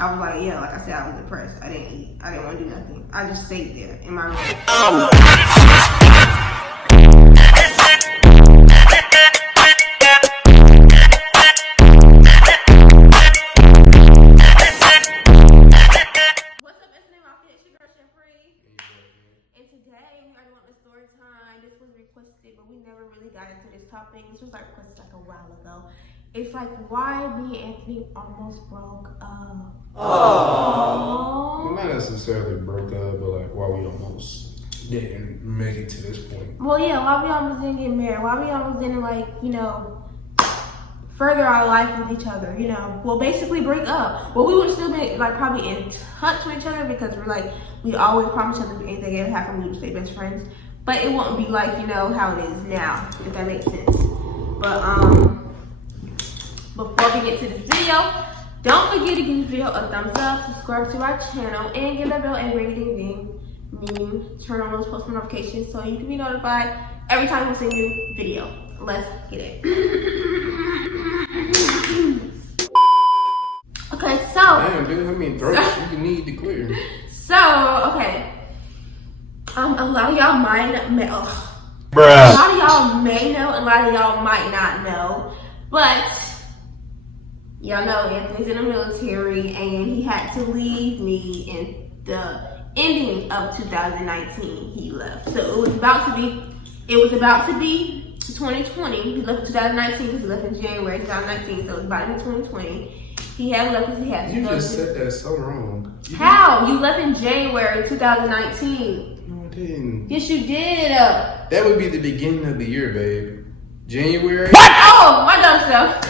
I was like, yeah, like I said, I was depressed. I didn't eat. I didn't want to do nothing. I just stayed there in my room. What's up, s&amafia? It's your girl, Free. And today we are doing a story time. This was requested, but we never really got into this topic. This was like requested like a while ago. It's like why me and Anthony almost broke up. Well, not necessarily broke up, but like why we almost didn't make it to this point. Well, yeah, why we almost didn't get married. Why we almost didn't, like, you know, further our life with each other, you know. Well, basically break up. Well, we would still be like probably in touch with each other because we're like, we always promise each other if anything ever happened, we would stay best friends. But it wouldn't be like, you know, how it is now, if that makes sense. But before we get to this video, don't forget to give this video a thumbs up, subscribe to our channel, and give that bell a ring ding ding, meaning turn on those post notifications so you can be notified every time we see a new video. Let's get it. Okay, so. Damn, dude, I mean, throat you need to clear. So, okay. A lot of y'all might know. A lot of y'all may know, and a lot of y'all might not know. But y'all know Anthony's in the military, and he had to leave me in the ending of 2019. He left, so it was about to be 2020. He left in 2019 because he left in January 2019, so it was about to be 2020. He had left because he had to You go just said that so wrong. How? You left in January 2019. No, I didn't. Yes, you did. That would be the beginning of the year, babe. January. What? Oh, my dumb self.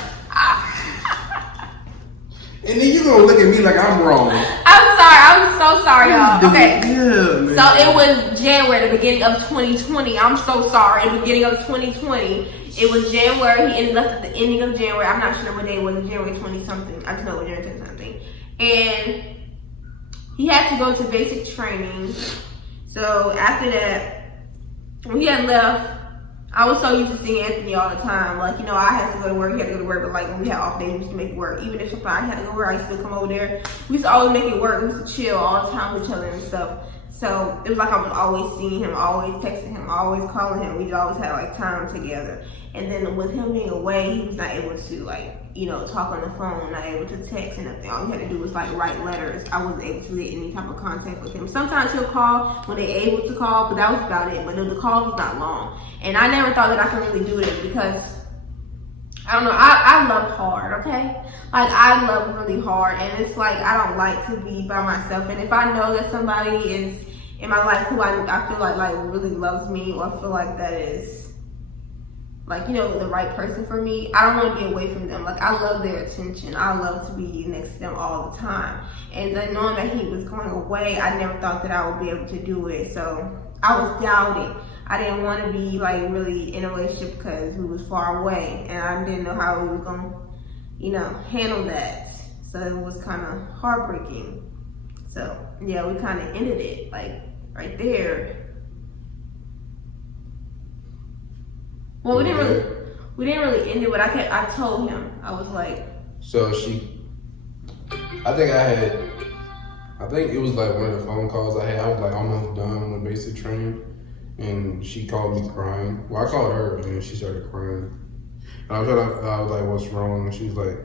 And then you gonna look at me like I'm wrong. I'm sorry. I'm so sorry, y'all. Okay. Yeah, man. So it was January, the beginning of 2020. I'm so sorry. The beginning of 2020. It was January. He left at the ending of January. I'm not sure what day it was. January 20 something. I just know it was January 20 something. And he had to go to basic training. So after that, when he had left, I was so used to seeing Anthony all the time. Like, you know, I had to go to work, he had to go to work, but like when we had off days, we used to make it work. Even if I had to go to work, I used to come over there. We used to always make it work. We used to chill all the time with each other and stuff. So it was like I was always seeing him, always texting him, always calling him. We always had like time together. And then with him being away, he was not able to, like, you know, talk on the phone, not able to text and nothing. All he had to do was like write letters. I wasn't able to get any type of contact with him. Sometimes he'll call when they're able to call, but that was about it. But the call was not long. And I never thought that I could really do it because, I don't know, I love hard, okay? Like, I love really hard. And it's like, I don't like to be by myself. And if I know that somebody is in my life who I feel like really loves me, or I feel like that is, like, you know, the right person for me, I don't want to be away from them. Like, I love their attention. I love to be next to them all the time. And then knowing that he was going away, I never thought that I would be able to do it. So I was doubting. I didn't want to be like really in a relationship because we was far away, and I didn't know how we was gonna, you know, handle that. So it was kind of heartbreaking. So yeah, we kind of ended it like right there. Well, we didn't really end it, but I told him, I was like. So I think it was like one of the phone calls I had. I was like almost done with basic training, and she called me crying. Well, I called her, and she started crying. And I was like, what's wrong? And she was like,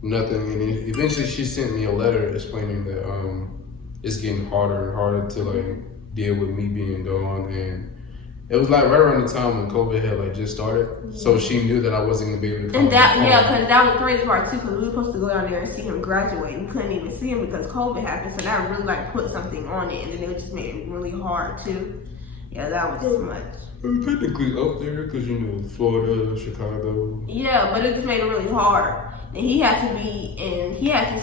nothing. And then eventually she sent me a letter explaining that it's getting harder and harder to like deal with me being gone. And it was like right around the time when COVID had like just started, so she knew that I wasn't gonna be able to come. And that, yeah, because that was the crazy part too, because we were supposed to go down there and see him graduate. We couldn't even see him because COVID happened, so that really like put something on it, and then it just made it really hard too. Yeah, that was too much. It was technically up there because, you know, Florida, Chicago. Yeah, but it just made it really hard. And he had to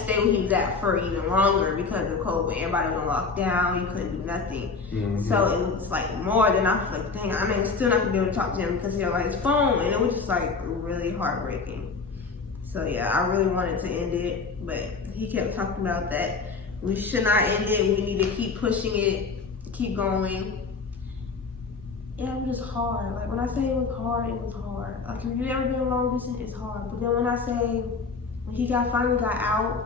stay where he was at for even longer because of COVID. Everybody was locked down, you couldn't do nothing. Mm-hmm. So it was like more than I was like, dang, I mean, still not gonna be able to talk to him because he had like his phone, and it was just like really heartbreaking. So yeah, I really wanted to end it, but he kept talking about that we should not end it, we need to keep pushing it, keep going. Yeah, it was just hard. Like, when I say it was hard, it was hard. Like, if you've ever been long distance, it's hard. But then when I say, when he finally got out,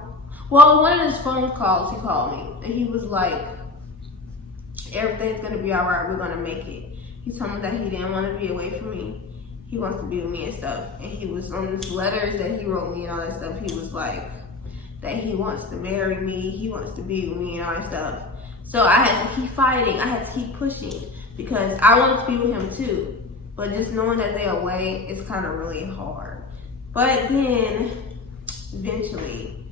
Well, one of his phone calls, he called me, and he was like, everything's gonna be alright, we're gonna make it. He told me that he didn't want to be away from me. He wants to be with me and stuff. And he was on his letters that he wrote me and all that stuff. He was like, that he wants to marry me, he wants to be with me and all that stuff. So I had to keep fighting, I had to keep pushing, because I wanted to be with him too. But just knowing that they're away, it's kind of really hard. But then, eventually,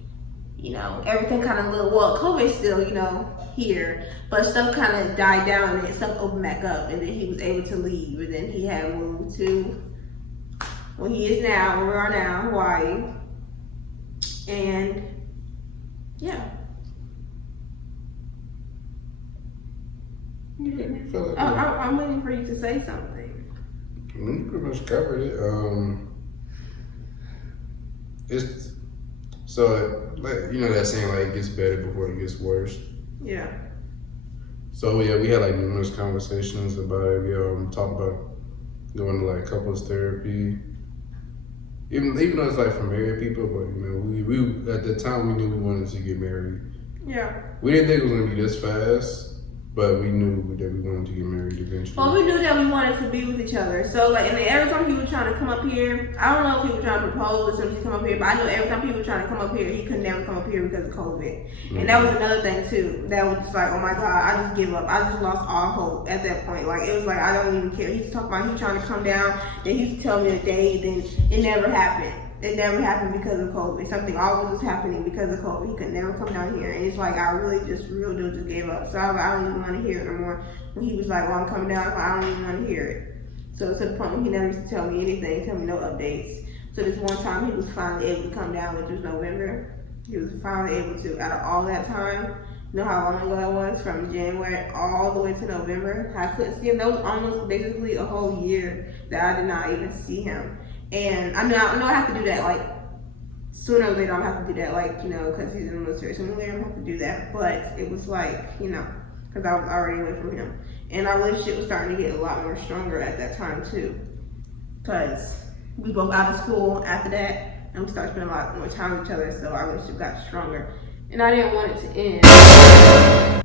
you know, everything kind of COVID's still, you know, here, but stuff kind of died down and stuff opened back up, and then he was able to leave, and then he had moved to where he is now, where we are now, Hawaii, and yeah. You made me feel like I'm waiting for you to say something. I mean, you pretty much covered it. It's so like, you know that saying, like, it gets better before it gets worse. Yeah. So yeah, we had like numerous conversations about it. We talked about going to like couples therapy. Even though it's like for married people, but you know, we at the time we knew we wanted to get married. Yeah. We didn't think it was gonna be this fast, but we knew that we wanted to get married eventually. Well, we knew that we wanted to be with each other. So, like, and every time he was trying to come up here, I don't know if he was trying to propose or something to come up here, but I know every time people were trying to come up here, he could never come up here because of COVID. Mm-hmm. And that was another thing, too. That was just like, oh my God, I just give up. I just lost all hope at that point. Like, it was like, I don't even care. He's talking about he trying to come down, then he used to tell me a day, then it never happened. It never happened because of COVID. Something always was happening because of COVID. He could never come down here. And it's like, I really just gave up. So I was like, I don't even want to hear it no more. When he was like, well, I'm coming down, I was like, I don't even want to hear it. So to the point where he never used to tell me anything, tell me no updates. So this one time he was finally able to come down, which was November. He was finally able to, out of all that time, you know how long ago that was? From January all the way to November. I couldn't see him. That was almost basically a whole year that I did not even see him. And I know I have to do that, like, sooner or later I'm gonna have to do that, like, you know, because he's in the military, sooner or later I'm gonna have to do that. But it was like, you know, because I was already away from him. And our relationship was starting to get a lot more stronger at that time, too. Because we both out of school after that, and we started spending a lot more time with each other, so our relationship got stronger. And I didn't want it to end. I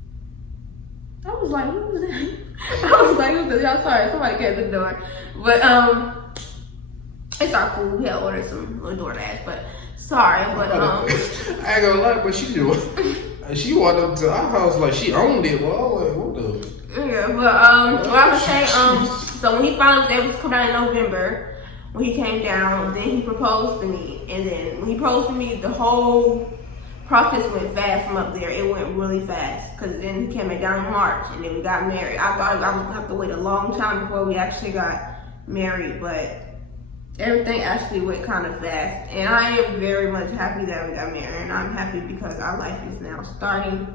was like, what was that? I was like, what was that? Sorry, somebody came to the door. But, it's our food. We had ordered some DoorDash, but sorry, but I ain't gonna lie, but she walked up to our house like she owned it. Well, I was like, what the? Yeah, but what I would say, so when he finally was able to come down in November, when he came down, then he proposed to me, and then when he proposed to me, the whole process went fast from up there. It went really fast, because then he came back down in March, and then we got married. I thought I would have to wait a long time before we actually got married, but everything actually went kind of fast, and I am very much happy that we got married, and I'm happy because our life is now starting,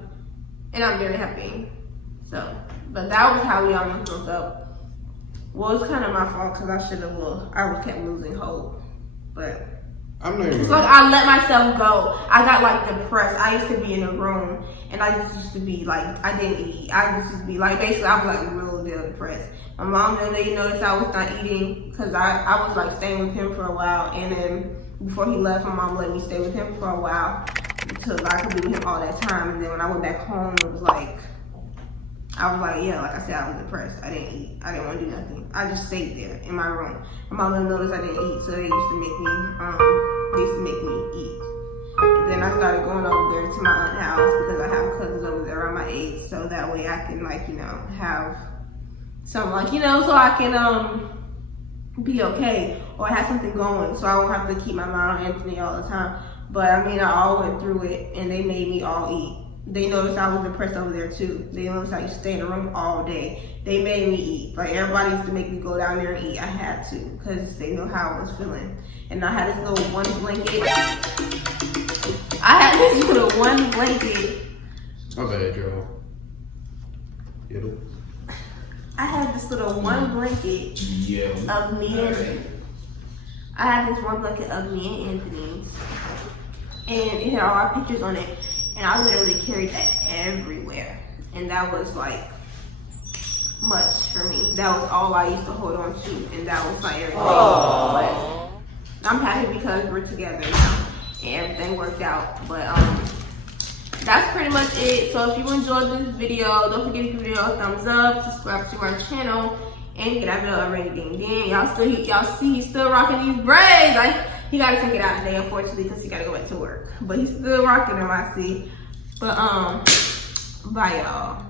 and I'm very happy. So, but that was how we almost broke up. Well, it's kind of my fault because I should have. I kept losing hope, but it's like I let myself go. I got like depressed. I used to be in a room, and I just used to be like, I didn't eat. I just used to be like, basically, I was like real depressed. My mom and they noticed I was not eating because I was like staying with him for a while, and then before he left, my mom let me stay with him for a while until I could be with him all that time. And then when I went back home, it was like, I was like, yeah, like I said, I was depressed. I didn't eat. I didn't want to do nothing. I just stayed there in my room. My mom and noticed I didn't eat, so they used to make me eat. And then I started going over there to my aunt's house because I have cousins over there around my age, so that way I can, like, you know, have something, like, you know, so I can be okay or have something going, so I won't have to keep my mind on Anthony all the time. But I mean, I all went through it, and they made me all eat. They noticed I was depressed over there too. They noticed I used to stay in the room all day. They made me eat. Like, everybody used to make me go down there and eat. I had to, because they knew how I was feeling. And I had this little one blanket. My bad, Joe. I had this little one blanket of me and I had this one blanket of me and Anthony's, and it had all our pictures on it, and I literally carried that everywhere, and that was like much for me. That was all I used to hold on to, and that was like everything. But I'm happy because we're together now and everything worked out. But pretty much it. So if you enjoyed this video, don't forget to give it a thumbs up, subscribe to our channel, and get that bell ring ding ding. Y'all see he's still rocking these braids. Like, he gotta take it out today, unfortunately, because he gotta go back to work. But he's still rocking them, I see. But bye y'all.